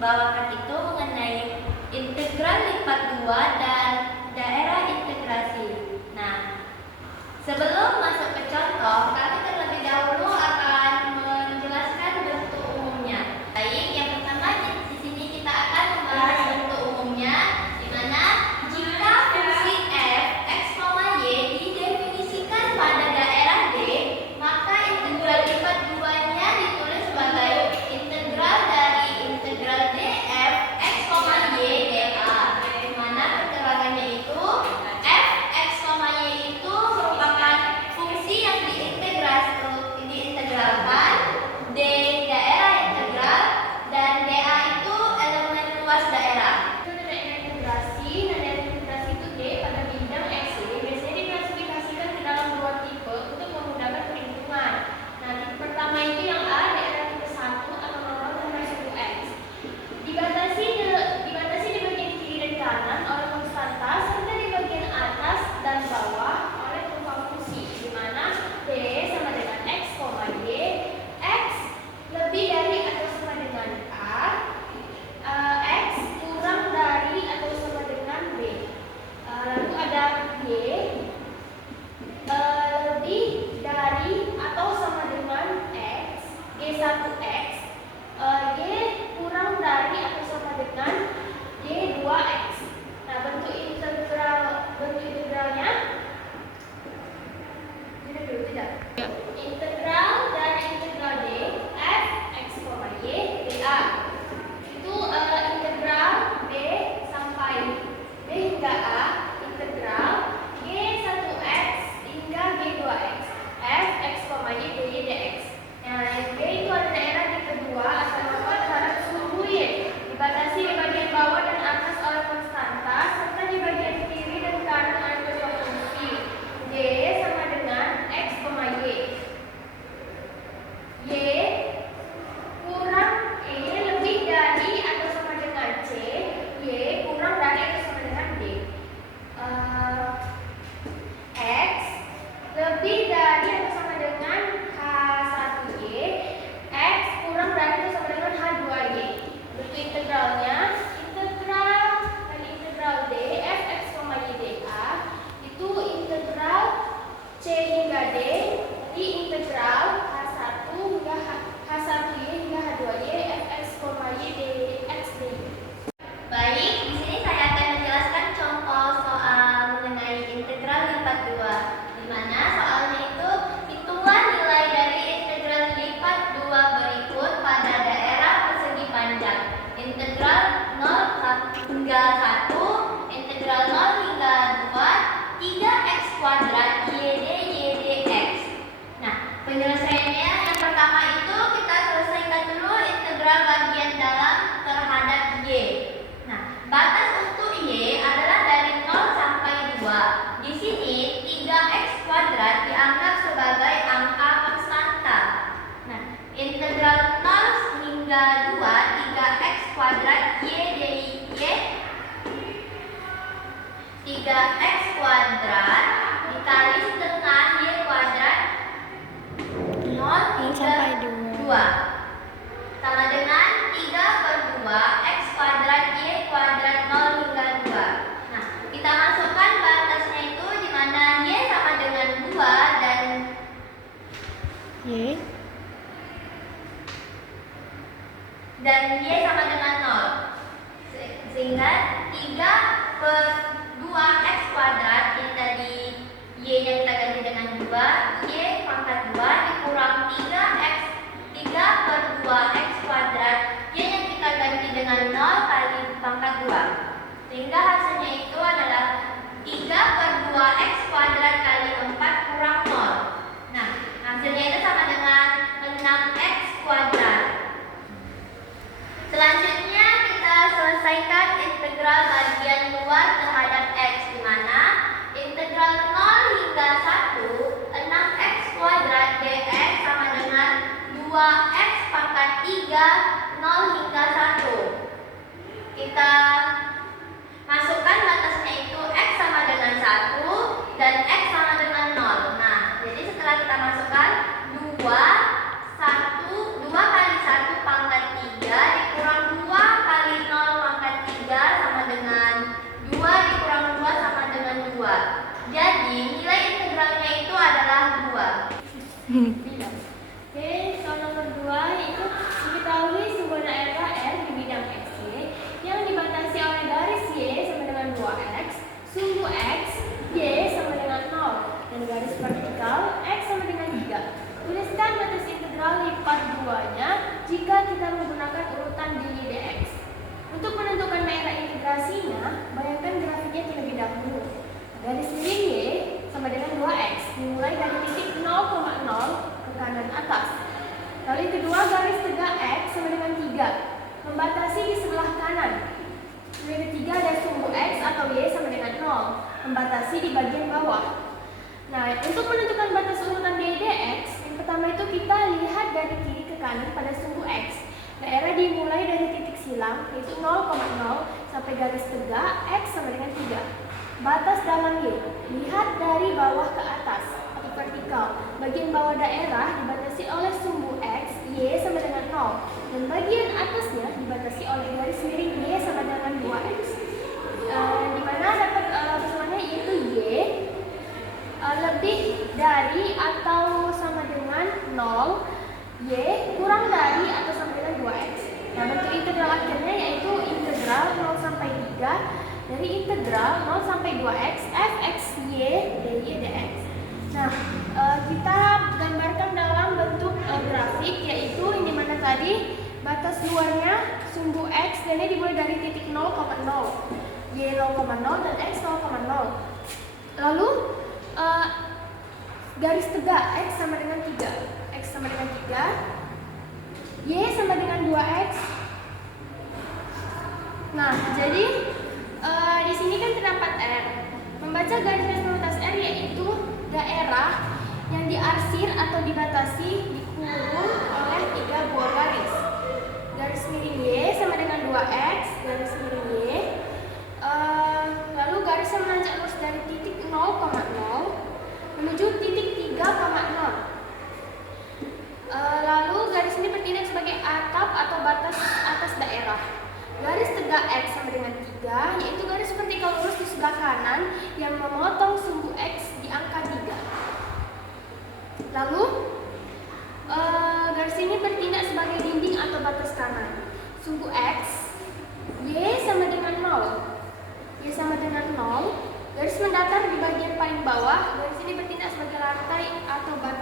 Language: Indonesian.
bawakan itu mengenai integral lipat 2 dan daerah integrasi. Nah, sebelum masuk ke contoh, kami terlebih dahulu akan menjelaskan bentuk umumnya. Baik, yang pertama di sini kita akan membahas bentuk umumnya, di mana jika fungsi f x, y didefinisikan pada daerah D, maka integral lipat 2-nya ditulis sebagai integral dari integral df x, y dA, di mana keterangannya itu f x, y itu merupakan fungsi yang diintegralkan, D daerah integral, dan dA itu elemen luas daerah. Itu daerah integrasi. Nah, daerah integrasi itu D pada bidang x biasanya diklasifikasikan ke dalam dua tipe untuk memudahkan perhitungan. Nah, tipe pertama itu yang A, daerah tipe 1 atau normal sampai suku x. Dibatasi di bagian kiri dan kanan oleh konstanta serta di bagian atas dan bawah oleh tumpang fungsi, di mana D sama dengan x, y, x lebih dari atau sama dengan A, x kurang dari atau sama dengan B. Lalu ada Y lebih dari atau sama dengan X, G1X, Y kurang dari atau sama dengan Y2X. Nah, bentuk integralnya integral dari integral D f x, y dA. Itu integral B sampai B hingga A, integral G1x hingga G2x f x, y dy dx. Nah, G itu ada daerah di kedua atau normal terhadap seluruh Y, dibatasi di bagian bawah dan atas oleh konstanta serta di bagian kiri dan kanan oleh tumpang fungsi. D sama dengan x, y. Y kurang E lebih dari atau sama dengan C, Y kurang dari atau sama dengan D. X lebih dari atau sama dengan H1Y, X kurang dari atau sama dengan H2Y. Bentuk integralnya, integral dari integral D f x, y dA itu integral C hingga D di integral H1 hingga H1Y hingga H2Y f x, y dx dy. Baik, di sini saya akan menjelaskan contoh soal mengenai integral lipat 2, di mana soalnya itu hitungan nilai dari integral lipat 2 berikut pada daerah persegi panjang. Integral 0 hingga 1, integral 0 hingga 2, 3x kuadrat y dx. Nah, penyelesaiannya yang pertama itu kita selesaikan dulu integral bagian dalam terhadap y. Nah, batas untuk y adalah dari 0 sampai 2. Di sini 3x kuadrat dianggap sebagai angka konstanta. Nah, integral 0 hingga 2, 3x kuadrat y dy, 3x kuadrat dikali setengah y kuadrat 0 hingga 2 sama dengan 3/2 x kuadrat y kuadrat 0 hingga 2. Nah, kita masukkan batasnya itu di mana y sama dengan 2 dan y sama dengan 0. Sehingga 3/2 x kuadrat ini tadi y nya kita ganti dengan 2, y pangkat 2 dikurang 3/2 x kuadrat, y yang kita ganti dengan 0 kali pangkat 2. Sehingga hasilnya itu adalah 3/2 x kuadrat kali 4 Jadi nilai integralnya itu adalah 2. Bilang. Oke, soal nomor 2 yaitu diketahui sebuah daerah R di bidang XY yang dibatasi oleh garis Y sama dengan 2X, sumbu X, Y sama dengan 0, dan garis vertikal X sama dengan 3. Tuliskan batas integral lipat 2-nya jika kita menggunakan urutan dydx. Untuk menentukan daerah integrasinya, bayangkan grafiknya terlebih dahulu. Garis miring Y sama dengan 2X dimulai dari titik 0,0 ke kanan atas. Lalu yang kedua, garis tegak X sama dengan 3 membatasi di sebelah kanan. Lalu yang ketiga, ada sumbu X atau Y sama dengan 0 membatasi di bagian bawah. Nah, untuk menentukan batas urutan dydx, yang pertama itu kita lihat dari kiri ke kanan pada sumbu X. Daerah dimulai dari titik silang yaitu 0,0 sampai garis tegak X sama dengan 3. Batas dalam Y, lihat dari bawah ke atas atau vertikal. Bagian bawah daerah dibatasi oleh sumbu X, Y sama dengan 0. Dan bagian atasnya dibatasi oleh garis miring Y sama dengan 2X. Di mana dapat persamaan yaitu Y lebih dari atau sama dengan 0, Y kurang dari atau sama dengan 2X. Nah, bentuk integral akhirnya yaitu integral 0 sampai 3 dari integral 0 sampai 2x fx y dy dx. Nah, kita gambarkan dalam bentuk grafik, yaitu yang dimana tadi batas luarnya sumbu x dan ini dimulai dari titik 0,0, y 0,0 dan x 0,0. Lalu garis tegak x sama dengan 3, x sama dengan 3, y sama dengan 2x. Nah, jadi di sini kan terdapat R. Membaca garis prioritas R yaitu daerah yang diarsir atau dibatasi dikurung oleh 3 buah garis. Garis miring Y sama dengan 2X, garis miring Y. Lalu garis yang menanjak lurus dari titik 0,0 menuju titik 3,0. Lalu garis ini bertindak sebagai atap atau batas atas daerah. Garis tegak X sama dengan 3, yaitu garis vertikal lurus di sebelah kanan yang memotong sumbu X di angka 3. Lalu, garis ini bertindak sebagai dinding atau batas kanan. Sumbu X, Y sama dengan 0. Y sama dengan 0, garis mendatar di bagian paling bawah, garis ini bertindak sebagai lantai atau batas